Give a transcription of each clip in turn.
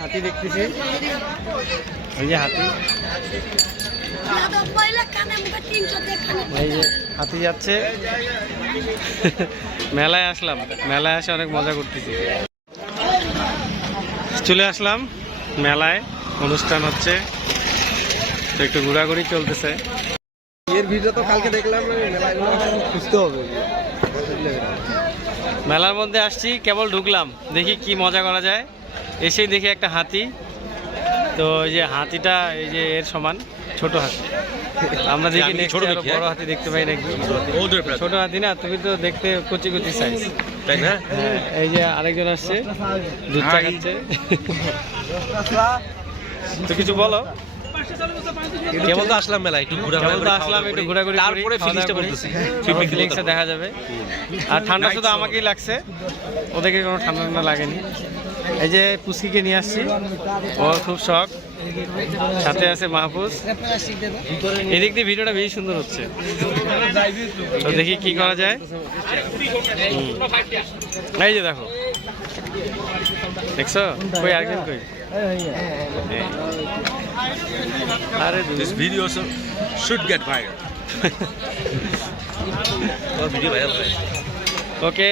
হাতি দেখতেছি। যে হাতি। যাচ্ছে। মেলায় আসলাম। মেলায় এসে অনেক মজা করতেছি। চলে আসলাম। মেলায় অনুষ্ঠান হচ্ছে। একটু ঘোরাঘুরি চলতেছে। এর ভিডিও তো কালকে দেখলাম সুস্থ হবে। মেলার মধ্যে আসছি কেবল ঢুকলাম। দেখি কি মজা করা যায়। এসেই দেখি একটা হাতি। তো এই যে হাতিটা এই যে এর সমান ছোট হাতি। আমরা দেখি ছোট বড় হাতি দেখতে পাই নাকি? ছোট হাতি না তুমি তো দেখতে কচি কচি সাইজ তাই না? হ্যাঁ এই যে আরেকজন আসছে দুধ চা খাচ্ছে। তো কিছু বলো। কেবল তো আসলাম মেলায় একটু ঘোরা তো আসলাম একটু ঘোরাঘুরি তারপরে খাওয়া ফিলিংসটা দাওয়া বলতেছি। ফিলিংসটা দেখা যাবে। আর ঠান্ডা শুধু আমাকেই লাগছে। ওদেরকে কোনো ঠান্ডা ঠান্ডা লাগেনি। এই যে পুস্কিকে নিয়ে আসছি। ও খুব শখ। সাথে আছে মাহফুজ। এদিক দিয়ে ভিডিওটা বেশি সুন্দর হচ্ছে। তো দেখি কি করা যায়। এই যে দেখো। দেখছ? কই আরেকজন কই? আরে video should get viral. ওর ভিডিও ভাইরাল ওকে।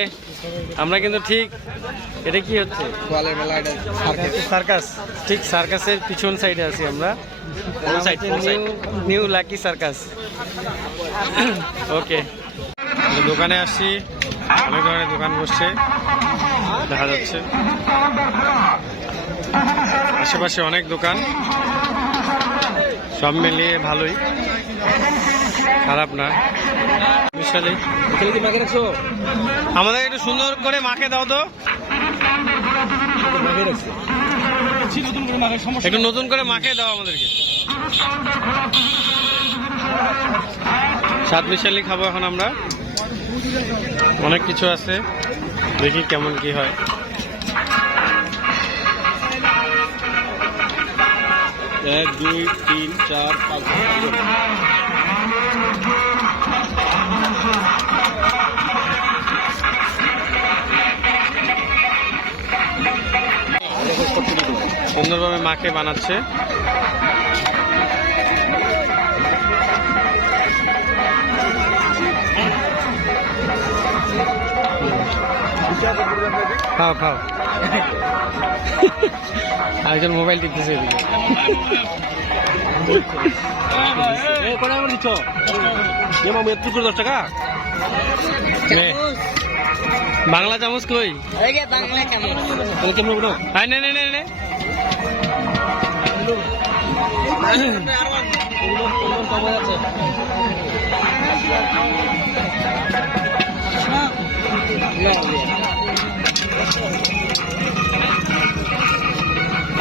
আমরা কিন্তু ঠিক এটা কি হচ্ছে? সার্কাস। ঠিক সার্কাসের পিছন সাইডে আছি আমরা। New lucky circus. ওকে দোকানে আসছি। অনেক ধরনের দোকান বসছে। দেখা যাচ্ছে। আশেপাশে অনেক দোকান। সব মিলিয়ে ভালোই। খারাপ না। বিশালী আমাদের একটু সুন্দর করে মাকে দাও তো। একটু নতুন করে মাকে দাও আমাদেরকে। সাত মিশালি খাব এখন আমরা। অনেক কিছু আছে। দেখি কেমন কি হয়। এক দুই তিন চার পাঁচ সুন্দরভাবে মাকে বানাচ্ছে। খাও খাও। আরেকজন মোবাইল টিপতেছে এদিকে। এ কোন আমার দিচ্ছ? মামু এত করে দশ টাকা। বাংলা চামচ কই? কেমন বলো আয় নে নে নে নে।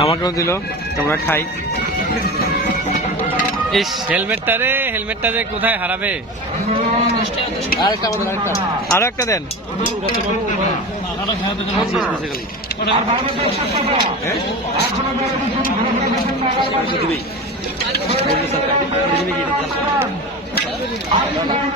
আমাকেও দিল তোমরা খাই। ইস হেলমেটটা রে হেলমেটটা যে কোথায় হারাবে? আরও একটা দেন। দিবি